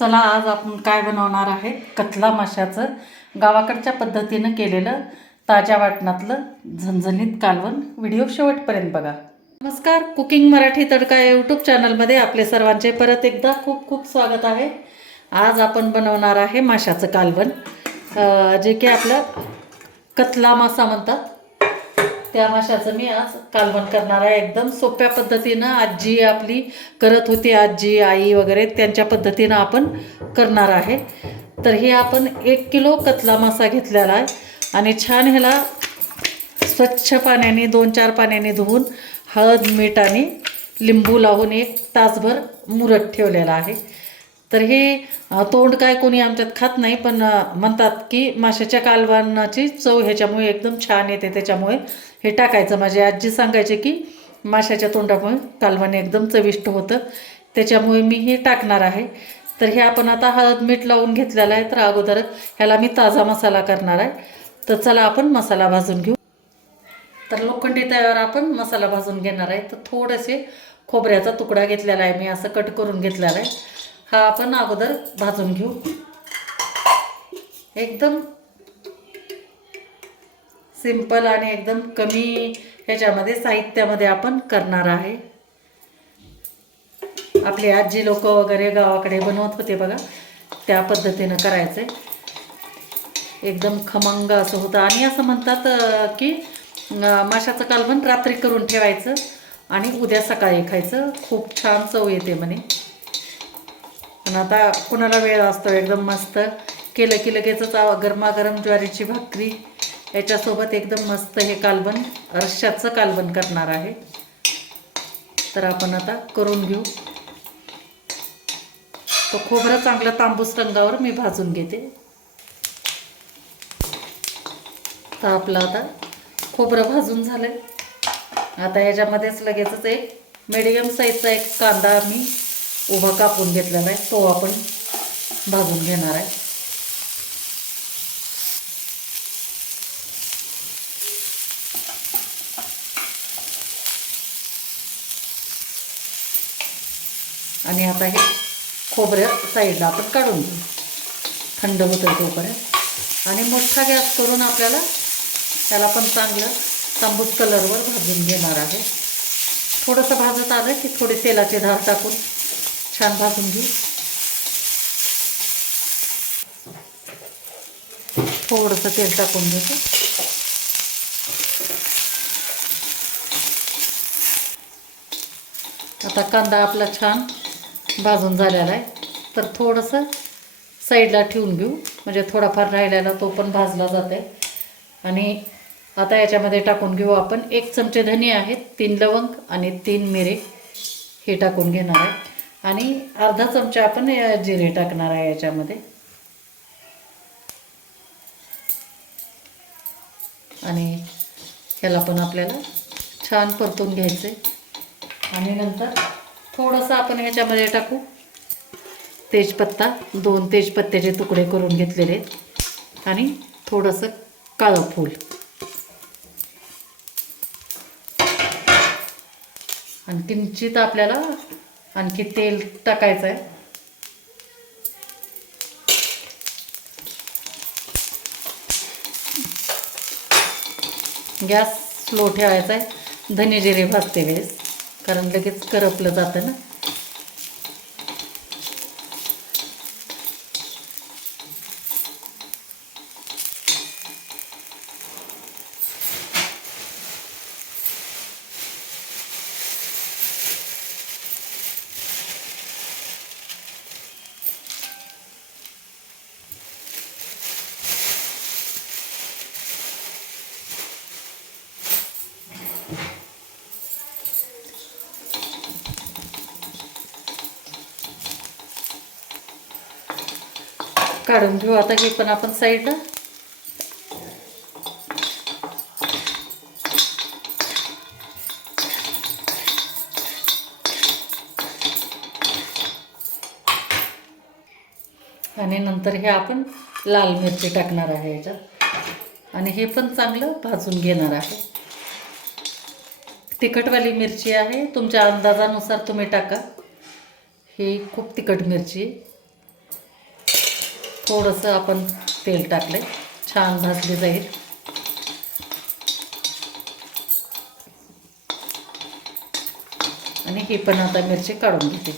चला आज आपण काय बनवणार आहे? कतला माशाचं. गावाकडच्या पद्धतीनं केलेलं ताज्या वाटणातलं झणझणीत कालवण व्हिडिओ शेवटपर्यंत बघा. नमस्कार कुकिंग मराठी तडका यूट्यूब चॅनलमध्ये आपले सर्वांचे परत एकदा खूप खूप स्वागत आहे. आज आपण बनवणार आहे माशाचं कालवण. जे की आपलं कतला मासा म्हणतात. त्या माशाचं मी आज कालवण करणार आहे. एकदम सोप्या पद्धतीनं आजी आपली करत होती आजी आई वगैरे त्यांच्या पद्धतीनं आपण करणार आहे. तर हे आपण एक किलो कतला मासा घेतलेला आहे आणि छान ह्याला स्वच्छ पाण्याने दोन चार पाण्याने धुवून हळद मीठ आणि लिंबू लावून एक तासभर मुरत ठेवलेला आहे. तर हे तोंड काय कोणी आमच्यात खात नाही पण म्हणतात की माशाच्या कालवणाची चव ह्याच्यामुळे एकदम छान येते त्याच्यामुळे हे टाकायचं. माझी आजी सांगायचे की माशाच्या तोंडामुळे कालवण एकदम चविष्ट होतं त्याच्यामुळे मी हे टाकणार आहे. तर हे आपण आता हळद मीठ लावून घेतलेलं आहे तर अगोदर ह्याला मी ताजा मसाला करणार आहे. तर चला आपण मसाला भाजून घेऊ. तर लोखंडी तव्यावर आपण मसाला भाजून घेणार आहे. तर थोडेसे खोबऱ्याचा तुकडा घेतलेला आहे मी असं कट करून घेतलेला आहे. हा आपण अगोदर भाजून घेऊ. एकदम सिंपल आणि एकदम कमी ह्याच्यामध्ये साहित्यामध्ये आपण करणार आहे. आपली आजी लोक वगैरे गावाकडे बनवत होते बघा त्या पद्धतीनं करायचं एकदम खमंग असं होतं. आणि असं म्हणतात की माशाचं कालवण रात्री करून ठेवायचं आणि उद्या सकाळी खायचं. खूप छान चव येते म्हणे. पण आता कुणाला वेळ असतो एकदम मस्त. केलं की लगेचच गरमागरम ज्वारीची भाकरी. याच्यासोबत एकदम मस्त हे कालवण रश्याचं कालवण करणार आहे. तर आपण आता करून घेऊ. तो खोबरं चांगलं तांबूस रंगावर मी भाजून घेते. तर आपलं आता खोबरं भाजून झालं आता याच्यामध्येच लगेचच एक मिडियम साईजचा एक कांदा मी उभा कापून घेतलेला आहे. तो आपण भाजून घेणार आहे. आणि आता हे खोबरं साईडला आपण काढून घेऊ. थंड होतं तोपर्यंत. आणि मोठा गॅस करून आपल्याला त्याला पण चांगलं तांबूस कलरवर भाजून घेणार आहे. थोडंसं भाजत आलं की थोडे तेलाचे धार टाकून छान भाजून घेऊ. थोडंसं तेल टाकून घेते. आता कांदा आपला छान भाजून झालेला आहे. तर थोडंसं साईडला ठेवून घेऊ. म्हणजे थोडाफार राहिलेला तो पण भाजला जाते आणि आता याच्यामध्ये टाकून घेऊ आपण. एक चमचे धने आहेत तीन लवंग आणि तीन मिरे हे टाकून घेणार आहे. आणि अर्धा चमचा आपण जिरे टाकणार आहे याच्यामध्ये. आणि ह्याला पण आपल्याला छान परतून घ्यायचं. आहे आणि नंतर थोडंसं आपण ह्याच्यामध्ये टाकू. तेजपत्ता दोन तेजपत्त्याचे तुकडे करून घेतलेले आहेत. आणि थोडंसं काळं फूल. आणि किंचित आपल्याला आणखी तेल टाकायचं आहे गॅस स्लो ठेवायचा आहे धने जिरे भाजते वेळेस कारण लगेच करपलं जातं ना. काढून घेऊ आता हे पण आपण साईडला आणि नंतर हे आपण लाल मिरची टाकणार आहे याच्यात. आणि हे पण चांगलं भाजून घेणार आहे. तिखटवाली मिरची आहे. तुमच्या अंदाजानुसार तुम्ही टाका. ही खूप तिखट मिरची आहे. थोडंसं आपण तेल टाकले छान भाजले जाईल. आणि ही पण आता मिरची काढून घेते.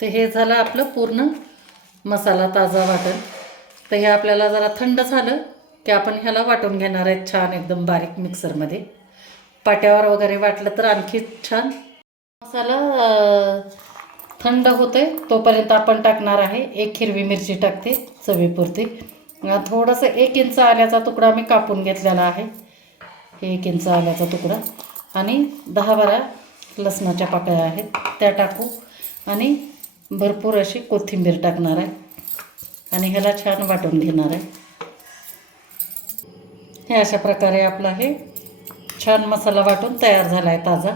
तर हे झालं आपलं पूर्ण मसाला ताजा वाटण. तर हे आपल्याला जरा थंड झालं की आपण ह्याला वाटून घेणार आहेत छान एकदम बारीक मिक्सरमध्ये. पाट्यावर वगैरे वाटलं तर आणखी छान. मसाला थंड होते तोपर्यंत आपण टाकणार आहे. एक हिरवी मिरची टाकते चवीपुरती. थोडंसं एक इंच आल्याचा तुकडा मी कापून घेतलेला आहे. हे एक इंच आल्याचा तुकडा. आणि दहा बारा लसणाच्या पाकळ्या आहेत त्या टाकू. आणि भरपूर अशी कोथिंबीर टाकणार आहे. आणि ह्याला छान वाटून घेणार आहे. हे अशा प्रकारे आपला हे छान मसाला वाटून तयार झाला आहे ताजा.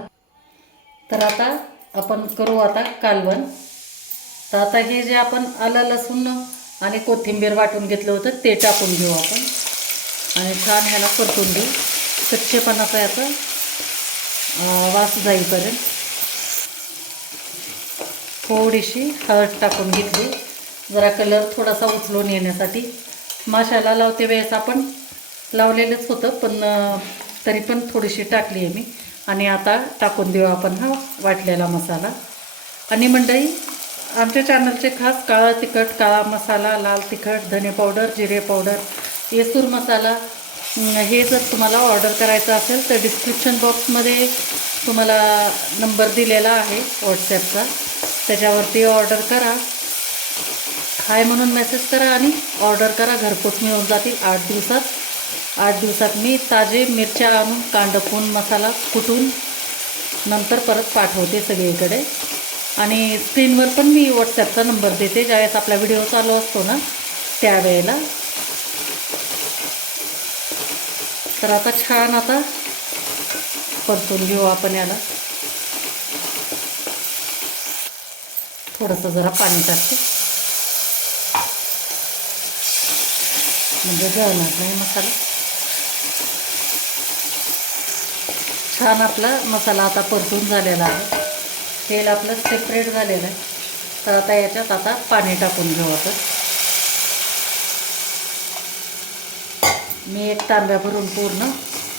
तर आता आपण करू आता कालवण. तर आता हे जे आपण आलं लसूण आणि कोथिंबीर वाटून घेतलं होतं ते टाकून घेऊ आपण. आणि छान ह्याला परतून घेऊ. कच्चेपणाचा याचा वास जाईपर्यंत. थोडीशी हळद टाकून घेतली. जरा कलर थोडासा उचलून येण्यासाठी. माशाला लावते वेळेस आपण. लावलेलंच होतं पण तरी पण थोडीशी टाकली आहे मी. आणि आता टाकून देऊ आपण हा वाटलेला मसाला. आणि मंडळी आमच्या चॅनलचे खास काळा तिखट काळा मसाला लाल तिखट धने पावडर जिरे पावडर येसूर मसाला हे जर तुम्हाला ऑर्डर करायचं असेल तर डिस्क्रिप्शन बॉक्समध्ये तुम्हाला नंबर दिलेला आहे व्हॉट्सॲपचा त्याच्यावरती ऑर्डर करा. हाय म्हणून मेसेज करा आणि ऑर्डर करा. घरपोच मिळून जातील आठ दिवसात. आठ दिवसात मी ताजे मिरच्या आणून कांदपून मसाला कुटून नंतर परत पाठवते सगळीकडे. आणि स्क्रीनवर पण मी व्हॉट्सॲपचा नंबर देते ज्यावेळेस आपला व्हिडिओ चालू असतो ना त्यावेळेला. तर आता छान आता परतून घेऊ आपण याला. थोडंसं जरा पाणी टाकते. म्हणजे जळणार नाही मसाला. छान आपला मसाला आता परतून झालेला आहे. तेल आपलं सेपरेट झालेलं आहे. तर आता याच्यात आता पाणी टाकून घेऊ आपण. मी एक तांब्या भरून पूर्ण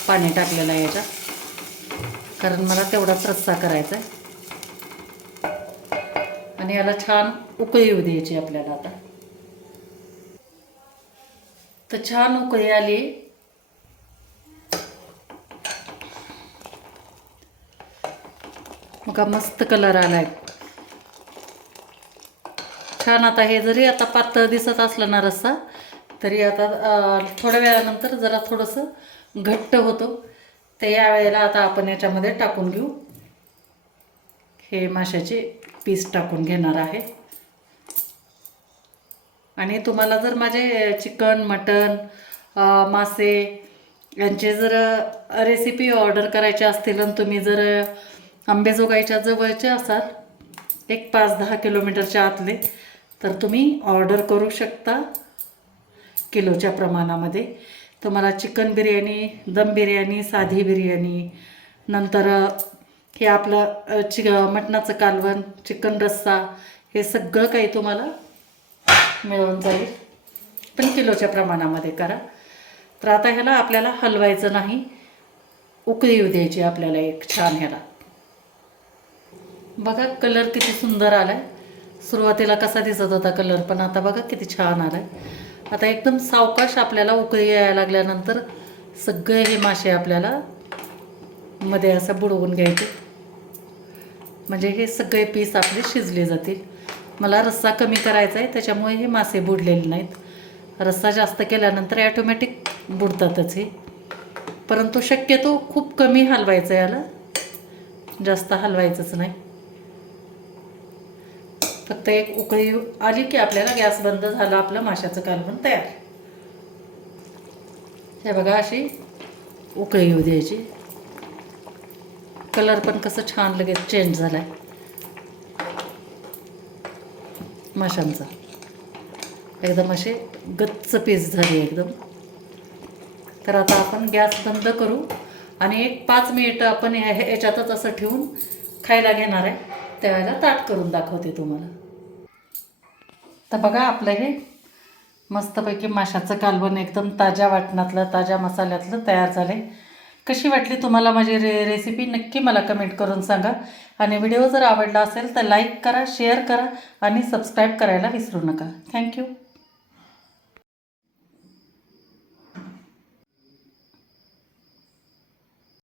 पाणी टाकलेलं आहे याच्यात. कारण मला तेवढाच रस्सा करायचा आहे. आणि याला छान उकळी येऊ द्यायची आपल्याला आता. तर छान उकळी आली. बघा मस्त कलर आलाय. छान आता हे जरी आता पातळ दिसत असलं ना रस्सा तरी आता थोड्या वेळानंतर जरा थोडंसं घट्ट होतो. तर या वेळेला आता आपण याच्यामध्ये टाकून घेऊ. हे माशाचे पीस टाकून घेणार आहे. आणि तुम्हाला जर माझे चिकन मटन मासे यांचे जर रेसिपी ऑर्डर करायचे असतील आणि तुम्ही जर आंबेजोगाईच्या जवळचे असाल एक पाच दहा किलोमीटरच्या आतले तर तुम्ही ऑर्डर करू शकता किलोच्या प्रमाणामध्ये. तुम्हाला चिकन बिर्याणी दम बिर्याणी साधी बिर्याणी नंतर हे आपलं चि मटणाचं कालवण चिकन रस्सा हे सगळं काही तुम्हाला मिळून जाईल. पण किलोच्या प्रमाणामध्ये करा. तर आता ह्याला आपल्याला हलवायचं नाही. उकळी येऊ द्यायची आपल्याला एक छान ह्याला. बघा कलर किती सुंदर आलाय. सुरुवातीला कसा दिसत होता कलर पण आता बघा किती छान आलाय. आता एकदम सावकाश आपल्याला उकळी यायला लागल्यानंतर सगळे हे मासे आपल्याला मध्ये असं बुडवून घ्यायचे. म्हणजे हे सगळे पीस आपले शिजले जातील. मला रस्सा कमी करायचा आहे त्याच्यामुळे हे मासे बुडलेले नाहीत. रस्सा जास्त केल्यानंतर ॲटोमॅटिक बुडतातच हे. परंतु शक्यतो खूप कमी हलवायचं याला. जास्त हलवायचंच नाही. फक्त एक उकळी आली की आपल्याला गॅस बंद झाला आपलं माशाचं कालवण तयार. हे बघा अशी उकळी येऊ द्यायची. कलर पण कसं छान लगेच चेंज झाला आहे माशांचा. एकदम असे गच्च पीस झाली एकदम. तर आता आपण गॅस बंद करू आणि एक पाच मिनिटं आपण ह्याच्यातच असं ठेवून खायला घेणार आहे. त्यावेळेला ताट करून दाखवते तुम्हाला. तर बघा आपलं हे मस्तपैकी माशाचं कालवण एकदम ताज्या वाटणातलं ताज्या मसाल्यातलं तयार झाले कशी वाटली तुम्हाला माझी रे रेसिपी नक्की मला कमेंट करून सांगा. आणि व्हिडिओ जर आवडला असेल तर लाईक करा शेअर करा आणि सबस्क्राईब करायला विसरू नका. थँक्यू